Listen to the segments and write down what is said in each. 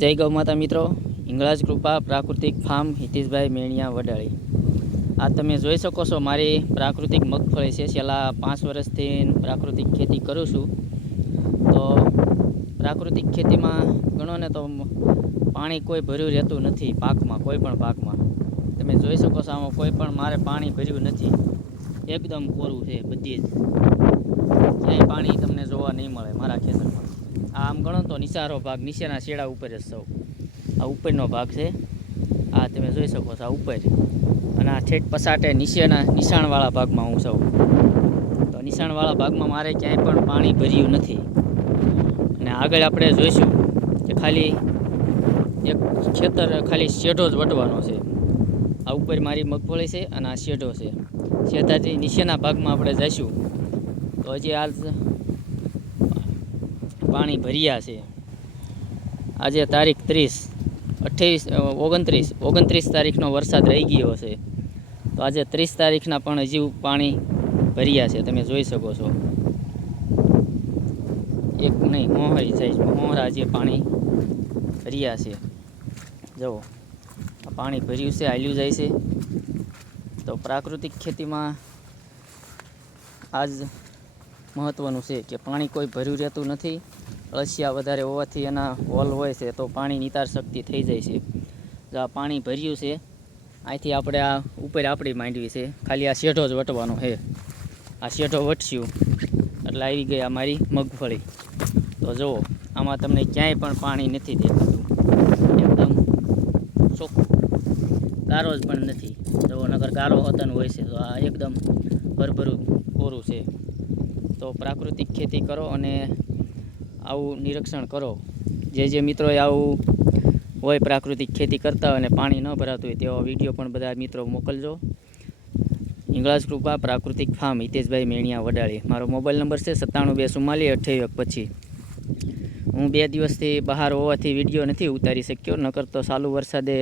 જય ગૌ માતા મિત્રો. હિંગળાજ કૃપા પ્રાકૃતિક ફાર્મ હિતેશભાઈ મેણિયા વડાળી. આ તમે જોઈ શકો છો, મારી પ્રાકૃતિક મગફળી છે. છેલ્લા પાંચ વર્ષથી પ્રાકૃતિક ખેતી કરું છું. તો પ્રાકૃતિક ખેતીમાં ગણો ને તો પાણી કોઈ ભર્યું રહેતું નથી, પાકમાં, કોઈ પણ પાકમાં. તમે જોઈ શકો છો, આમાં કોઈ પણ મારે પાણી ભર્યું નથી. એકદમ કોરું છે બધી જ. ક્યાંય પાણી તમને જોવા નહીં મળે મારા ખેતરમાં. આમ ગણો તો નિસારો ભાગ નીચેના શેડા ઉપર જ સૌ. આ ઉપરનો ભાગ છે. આ તમે જોઈ શકો છો, આ ઉપર. અને આ ઠેઠ પસાટે નીચેના નિશાણવાળા ભાગમાં હું સૌ. તો નિશાણવાળા ભાગમાં મારે ક્યાંય પણ પાણી ભર્યું નથી. અને આગળ આપણે જોઈશું કે ખાલી એક ખેતર ખાલી શેઢો જ વટવાનો છે. આ ઉપર મારી મગફળી છે અને આ શેઢો છે. શેઢાથી નીચેના ભાગમાં આપણે જઈશું. તો હજી આજ પાણી ભર્યા છે. આજે તારીખ ત્રીસ અઠ્યાવીસ ઓગણત્રીસ ઓગણત્રીસ તારીખનો વરસાદ રહી ગયો છે તો આજે ત્રીસ તારીખના પણ હજી પાણી ભર્યા છે, તમે જોઈ શકો છો. એક નહીં, મોહરી સાઈઝ મોહરા જે પાણી ભર્યા છે. જુઓ, આ પાણી ભર્યું છે હાલ્યું જાય છે. તો પ્રાકૃતિક ખેતીમાં આજ મહત્ત્વનું છે કે પાણી કોઈ ભર્યું રહેતું નથી. અળસિયા વધારે હોવાથી એના હોલ હોય છે તો પાણી નિતાર શક્તિ થઈ જાય છે. જો આ પાણી ભર્યું છે અહીંથી આપણે આ ઉપર આપણી માંડવી છે. ખાલી આ શેઢો જ વટવાનો છે. આ શેઢો વટશું એટલે આવી ગઈ આ મારી મગફળી. તો જુઓ, આમાં તમને ક્યાંય પણ પાણી નથી દેખાતું. એકદમ ચોખ્ખું. ગારો જ પણ નથી. જુઓ નગર ગારો હોતાનું હોય છે. તો આ એકદમ ભરભરું કોરું છે. તો પ્રાકૃતિક ખેતી કરો અને આવું નિરીક્ષણ કરો. જે જે મિત્રોએ આવું હોય પ્રાકૃતિક ખેતી કરતા હોય અને પાણી ન ભરાતું હોય તેવા વીડિયો પણ બધા મિત્રો મોકલજો. હિંગળાજ કૃપા, પ્રાકૃતિક ફાર્મ, હિતેશભાઈ મેણિયા વડાળી. મારો મોબાઈલ નંબર છે સત્તાણું બે ચુમ્માલીસ અઠ્યાવીસ પછી હું બે દિવસથી બહાર હોવાથી વીડિયો નથી ઉતારી શક્યો, નકર તો ચાલુ વરસાદે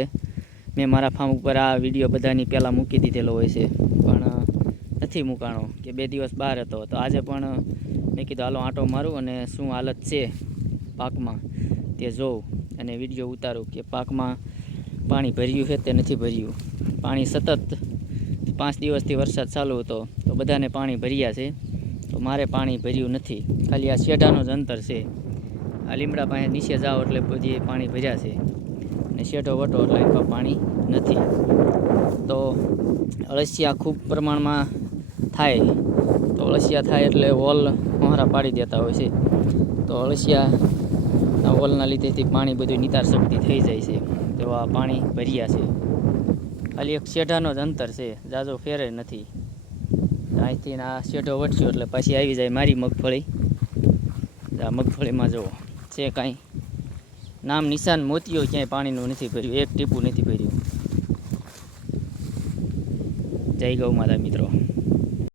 મેં મારા ફાર્મ ઉપર આ વીડિયો બધાની પહેલાં મૂકી દીધેલો હોય છે. પણ નથી મૂકાણો, કે બે દિવસ બહાર હતો. તો આજે પણ મેં કીધું, હાલો, આંટો મારું અને શું હાલત છે પાકમાં? તે જોઉં અને વીડિયો ઉતારું કે પાકમાં પાણી ભર્યું છે તે નથી ભર્યું. પાણી સતત પાંચ દિવસથી વરસાદ ચાલુ હતો, તો બધાને પાણી ભર્યા છે. તો મારે પાણી ભર્યું નથી. ખાલી આ શેઢાનો જ અંતર છે. આ લીમડા પાસે નીચે જાઓ એટલે બધી પાણી ભર્યા છે. અને શેઢો વટો એટલે એમાં પાણી નથી. તો અળસિયા ખૂબ પ્રમાણમાં થાય. તો અળસિયા થાય એટલે વોલ મોહરા પાડી દેતા હોય છે. તો અળસિયા વોલના લીધેથી પાણી બધું નિતાર શક્તિ થઈ જાય છે. તો આ પાણી ભર્યા છે. ખાલી એક શેઢાનો જ અંતર છે. જાજો ફેરે નથી. અહીંથી આ શેઢો વટસ્યો એટલે પાછી આવી જાય મારી મગફળી. આ મગફળીમાં જુઓ છે કાંઈ. નામ નિશાન મોતીઓ ક્યાંય પાણીનું નથી ભર્યું. એક ટીપું નથી ભર્યું. જય ગૌ માતા મિત્રો.